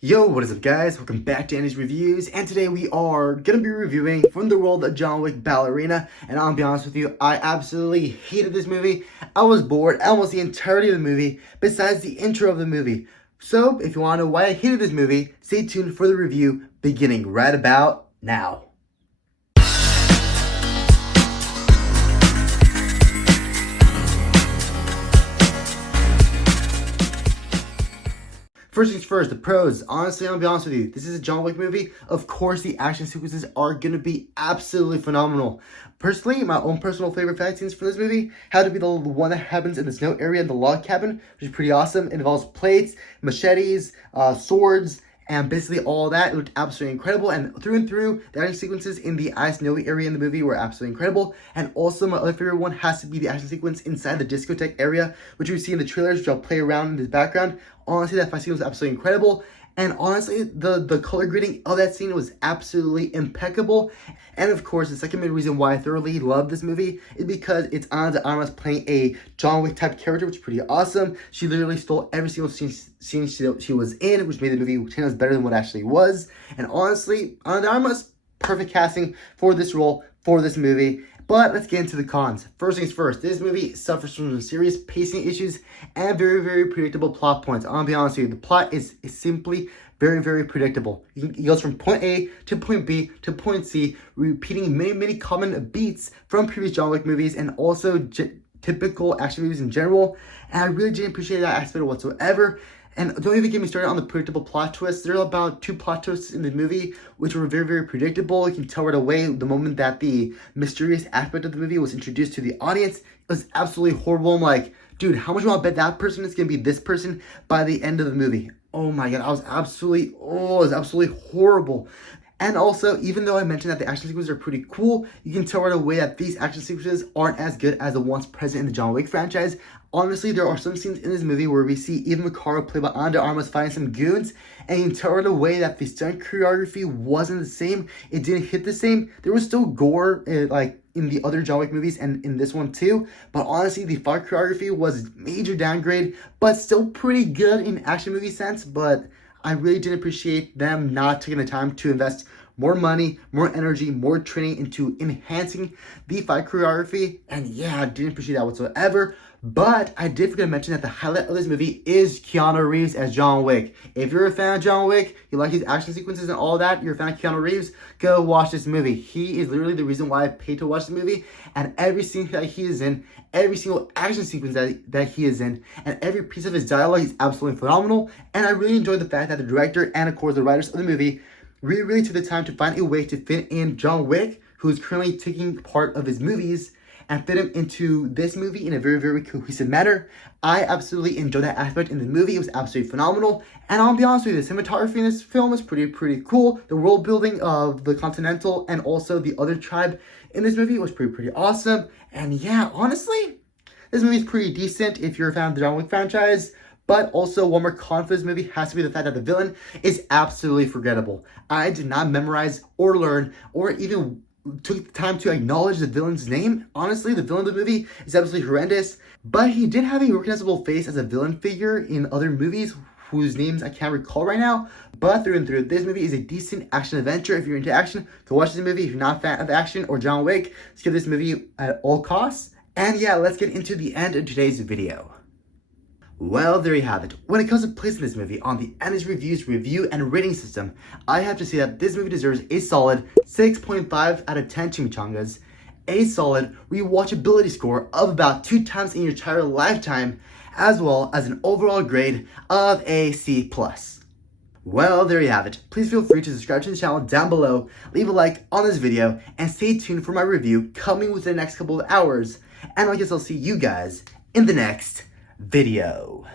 Yo, what is up guys? Welcome back to Andy's Reviews, and today we are going to be reviewing from the world of John Wick Ballerina, and I'll be honest with you, I absolutely hated this movie. I was bored almost the entirety of the movie, besides the intro of the movie. So, if you want to know why I hated this movie, stay tuned for the review beginning right about now. First things first, the pros. Honestly, I'll be honest with you. This is a John Wick movie. Of course, the action sequences are going to be absolutely phenomenal. Personally, my own personal favorite fight scenes for this movie had to be the one that happens in the snow area in the log cabin, which is pretty awesome. It involves plates, machetes, swords, and basically all that. It looked absolutely incredible. And through, the action sequences in the ice snowy area in the movie were absolutely incredible. And also, my other favorite one has to be the action sequence inside the discotheque area, which we see in the trailers, which I'll play around in the background. Honestly, that fight scene was absolutely incredible. And honestly, the color grading of that scene was absolutely impeccable. And of course, the second main reason why I thoroughly love this movie is because it's Ana de Armas playing a John Wick type character, which is pretty awesome. She literally stole every single scene she was in, which made the movie 10 times better than what it actually was. And honestly, Ana de Armas, perfect casting for this role, for this movie. But let's get into the cons. First things first, this movie suffers from some serious pacing issues and very, very predictable plot points. I'll be honest with you, the plot is simply very, very predictable. It goes from point A to point B to point C, repeating many common beats from previous John Wick movies and also typical action movies in general. And I really didn't appreciate that aspect whatsoever. And don't even get me started on the predictable plot twists. There are about 2 plot twists in the movie, which were very, very predictable. You can tell right away the moment that the mysterious aspect of the movie was introduced to the audience. It was absolutely horrible. I'm like, dude, how much do I bet that person is going to be this person by the end of the movie? Oh my god, it was absolutely horrible. And also, even though I mentioned that the action sequences are pretty cool, you can tell right away that these action sequences aren't as good as the ones present in the John Wick franchise. Honestly, there are some scenes in this movie where we see even Macario, played by Ana de Armas, fighting some goons, and you can tell right away that the stunt choreography wasn't the same. It didn't hit the same. There was still gore, like in the other John Wick movies and in this one too, but honestly, the fight choreography was major downgrade, but still pretty good in action movie sense. But I really didn't appreciate them not taking the time to invest more money, more energy, more training into enhancing the fight choreography. And yeah, I didn't appreciate that whatsoever. But I did forget to mention that the highlight of this movie is Keanu Reeves as John Wick. If you're a fan of John Wick, you like his action sequences and all that, you're a fan of Keanu Reeves, go watch this movie. He is literally the reason why I paid to watch the movie. And every scene that he is in, every single action sequence that he is in, and every piece of his dialogue is absolutely phenomenal. And I really enjoyed the fact that the director and of course the writers of the movie really took the time to find a way to fit in John Wick, who is currently taking part of his movies, and fit him into this movie in a very, very cohesive manner. I absolutely enjoyed that aspect in the movie. It was absolutely phenomenal. And I'll be honest with you, the cinematography in this film is pretty cool. The world building of the Continental and also the other tribe in this movie was pretty awesome. And yeah, honestly, this movie is pretty decent if you're a fan of the John Wick franchise. But also, one more con for this movie has to be the fact that the villain is absolutely forgettable. I did not memorize or learn or even took the time to acknowledge the villain's name. Honestly, the villain of the movie is absolutely horrendous. But he did have a recognizable face as a villain figure in other movies whose names I can't recall right now. But through and through, this movie is a decent action adventure. If you're into action, go watch this movie. If you're not a fan of action or John Wick, skip this movie at all costs. And yeah, let's get into the end of today's video. Well, there you have it. When it comes to placing this movie on the Andy's Reviews review and rating system, I have to say that this movie deserves a solid 6.5 out of 10 chimichangas, a solid rewatchability score of about 2 times in your entire lifetime, as well as an overall grade of a C+. Well, there you have it. Please feel free to subscribe to the channel down below, leave a like on this video, and stay tuned for my review coming within the next couple of hours. And I guess I'll see you guys in the next video.